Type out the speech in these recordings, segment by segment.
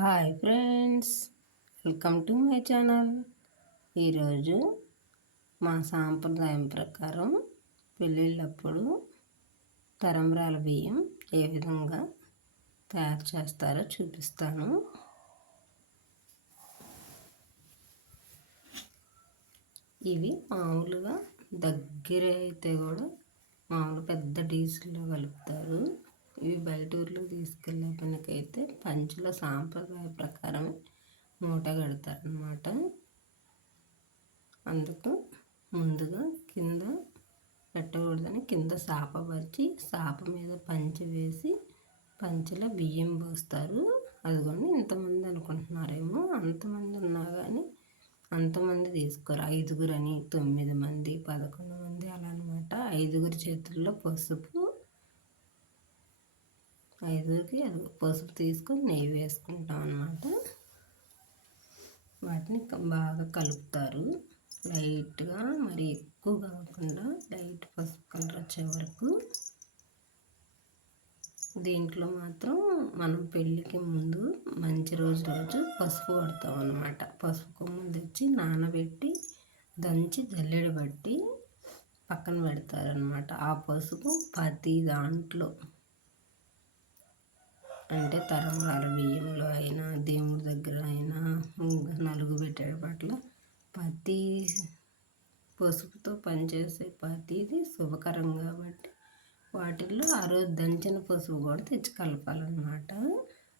Hi friends, welcome to my channel. ఈరోజు మా సాంప్రదాయం ప్రకారం పెళ్ళిళ్ళప్పుడు తరంబ్రాల బియ్యం ఏ విధంగా తయారు చేస్తారో చూపిస్తాను. ఇవి మామూలుగా దగ్గర అయితే కూడా మామూలు పెద్ద డీజిల్లో కలుపుతారు. ఇవి బయట ఊర్లో తీసుకెళ్ళే పనికైతే పంచుల సాంప్రదాయ ప్రకారమే మూట కడతారనమాట. అందుకు ముందుగా కింద పెట్టకూడదని కింద సాపపరిచి సాప మీద పంచి వేసి పంచిలో బియ్యం పోస్తారు. అదిగోండి, ఇంతమంది అనుకుంటున్నారేమో, అంతమంది ఉన్నా కానీ అంతమంది తీసుకోరు. 5గురు అని 9 మంది 11 మంది అలా అనమాట. 5గురి చేతుల్లో పసుపు, 5గురికి అది పసుపు తీసుకొని నెయ్యి వేసుకుంటాం అన్నమాట. వాటిని బాగా కలుపుతారు లైట్గా, మరి ఎక్కువ కాకుండా లైట్ పసుపు కలర్ వచ్చే వరకు. దీంట్లో మాత్రం మనం పెళ్ళికి ముందు మంచి రోజు పసుపు కొడతాం అన్నమాట. పసుపు కొమ్ములు తెచ్చి నానబెట్టి దంచి జల్లెడ బట్టి పక్కన పెడతారనమాట. ఆ పసుపు ప్రతి దాంట్లో, అంటే తరంబ్రాల బియ్యంలో అయినా దేవుడి దగ్గర అయినా నలుగు పెట్టే పట్ల ప్రతి పసుపుతో పనిచేసే ప్రతిది శుభకరం కాబట్టి వాటిల్లో ఆ రోజు దంచిన పసుపు కూడా తెచ్చి కలపాలన్నమాట.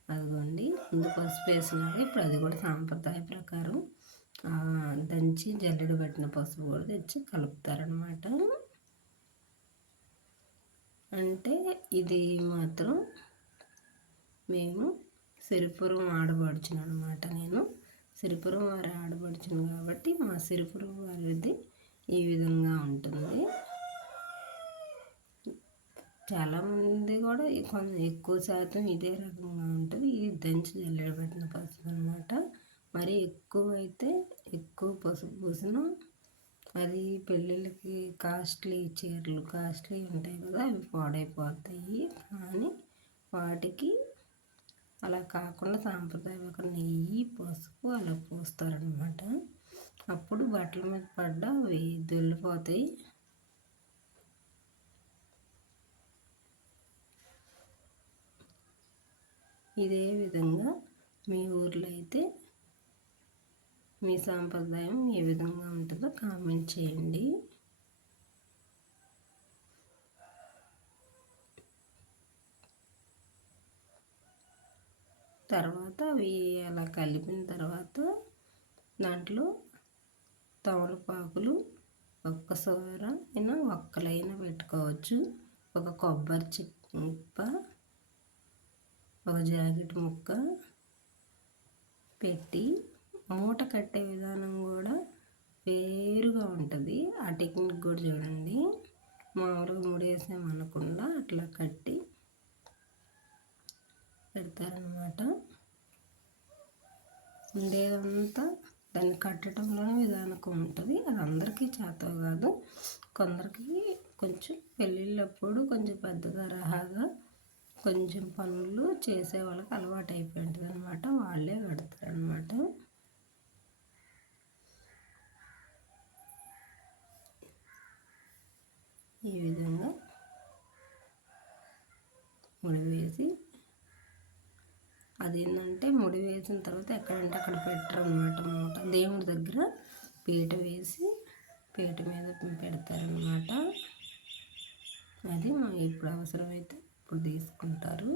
అదిగోండి, ముందు పసుపు వేసినాక ఇప్పుడు అది కూడా సాంప్రదాయ ప్రకారం దంచి జల్లెడ పెట్టిన పసుపు కూడా తెచ్చి కలుపుతారనమాట. అంటే ఇది మాత్రం మేము సిరిపురం ఆడబడుచును అనమాట. నేను సిరిపురం వారి ఆడబడుచును కాబట్టి మా సిరిపురం వారిది ఈ విధంగా ఉంటుంది. చాలామంది కూడా కొంచెం ఎక్కువ శాతం ఇదే రకంగా ఉంటుంది. ఇది దంచి జల్లెడబెట్టిన పసుపు అనమాట. మరి ఎక్కువ అయితే ఎక్కువ పసుపు పూసిన అది పెళ్ళిళ్ళకి కాస్ట్లీ చీరలు కాస్ట్లీ ఉంటాయి కదా, అవి పాడైపోతాయి. కానీ వాటికి అలా కాకుండా సాంప్రదాయం ఒక నెయ్యి పసుపు అలా పోస్తారనమాట. అప్పుడు బట్టల మీద పడ్డ అవి దొల్లిపోతాయి. ఇదే విధంగా మీ ఊర్లో అయితే మీ సాంప్రదాయం ఏ విధంగా ఉంటుందో కామెంట్ చేయండి. తర్వాత అవి అలా కలిపిన తర్వాత దాంట్లో తమలపాకులు ఒక్క సోర అయినా ఒక్కలైనా పెట్టుకోవచ్చు. ఒక కొబ్బరి చిప్ప, ఒక జాకెట్ ముక్క పెట్టి మూట కట్టే విధానం కూడా వేరుగా ఉంటుంది. ఆ టెక్నిక్ కూడా చూడండి. మామూలుగా ముడేసామనకుండా అట్లా కట్టి పెడతారనమాట. ఉండేదంతా దాన్ని కట్టడంలోనే విధానం ఉంటుంది. అది అందరికీ చేత కాదు. కొందరికి కొంచెం పెళ్ళిళ్ళప్పుడు కొంచెం పెద్ద తరహాగా కొంచెం పనులు చేసే వాళ్ళకి అలవాటు అయిపోయి ఉంటుంది అనమాట. వాళ్ళే కడతారనమాట. ఈ విధంగా ముడి వేసి, అదేంటంటే ముడి వేసిన తర్వాత ఎక్కడంటే అక్కడ పెట్టరు అనమాట. మూట దేవుడి దగ్గర పీట వేసి పీట మీద పెడతారనమాట. అది ఇప్పుడు అవసరమైతే ఇప్పుడు తీసుకుంటారు.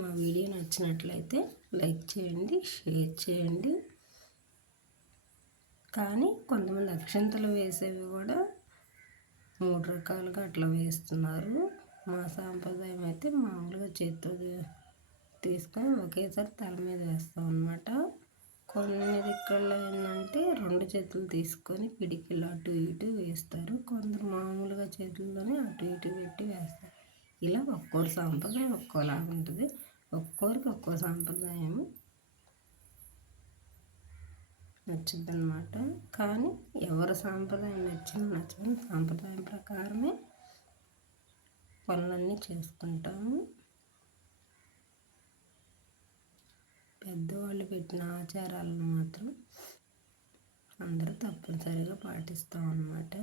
మా వీడియో నచ్చినట్లయితే లైక్ చేయండి, షేర్ చేయండి. కానీ కొంతమంది అక్షంతలు వేసేవి కూడా 3 రకాలుగా అట్లా వేస్తున్నారు. మా సాంప్రదాయం అయితే మామూలుగా చేతితో తీసుకొని ఒకేసారి తల మీద వేస్తాం అన్నమాట. కొన్ని దిక్కుల్లో ఏంటంటే 2 చేతులు తీసుకొని పిడికిలు అటు ఇటు వేస్తారు. కొందరు మామూలుగా చేతుల్లోనే అటు ఇటు పెట్టి వేస్తారు. ఇలా ఒక్కొరి సాంప్రదాయం ఒక్కోలాగా ఉంటుంది. ఒక్కొరికి ఒక్కో సాంప్రదాయం నచ్చుద్ది అనమాట. కానీ ఎవరి సాంప్రదాయం నచ్చిన సాంప్రదాయం ప్రకారమే పనులన్నీ చేసుకుంటాము. పెద్దవాళ్ళు పెట్టిన ఆచారాలను మాత్రం అందరూ తప్పనిసరిగా పాటిస్తాం అన్నమాట.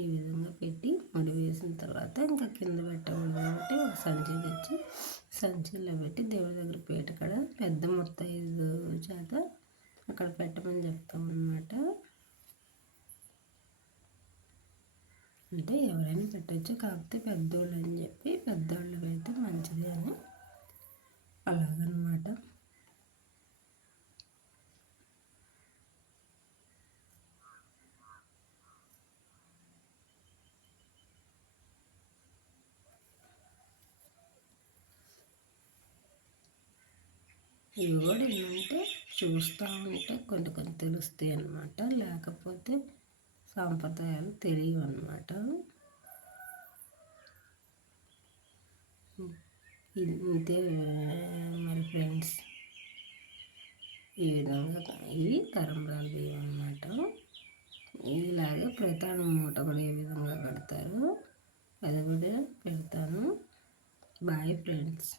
ఈ విధంగా పెట్టి ముడి వేసిన తర్వాత ఇంకా కింద పెట్టకూడదు కాబట్టి ఒక సంచి తెచ్చి సంచిలో పెట్టి దేవుడి దగ్గర పీట కాడ పెద్ద ముత్తైదు చేత అక్కడ పెట్టమని చెప్తాం అన్నమాట. అంటే ఎవరైనా పెట్టచ్చు, కాకపోతే పెద్దోళ్ళు అని చెప్పి పెద్దోళ్ళు పెడితే మంచిది అని అలాగనమాట. ఇవి కూడా ఏంటంటే చూస్తూ ఉంటే కొన్ని తెలుస్తాయి అన్నమాట, లేకపోతే సాంప్రదాయాలు తెలియవు అన్నమాట. ఇంతే మరి ఫ్రెండ్స్, ఈ విధంగా ఇవి తరంబ్రాలు బియ్యం అన్నమాట. ఇలాగే ప్రతానం మూట కూడా ఏ విధంగా కడతారు అది కూడా పెడతాను. Bye friends.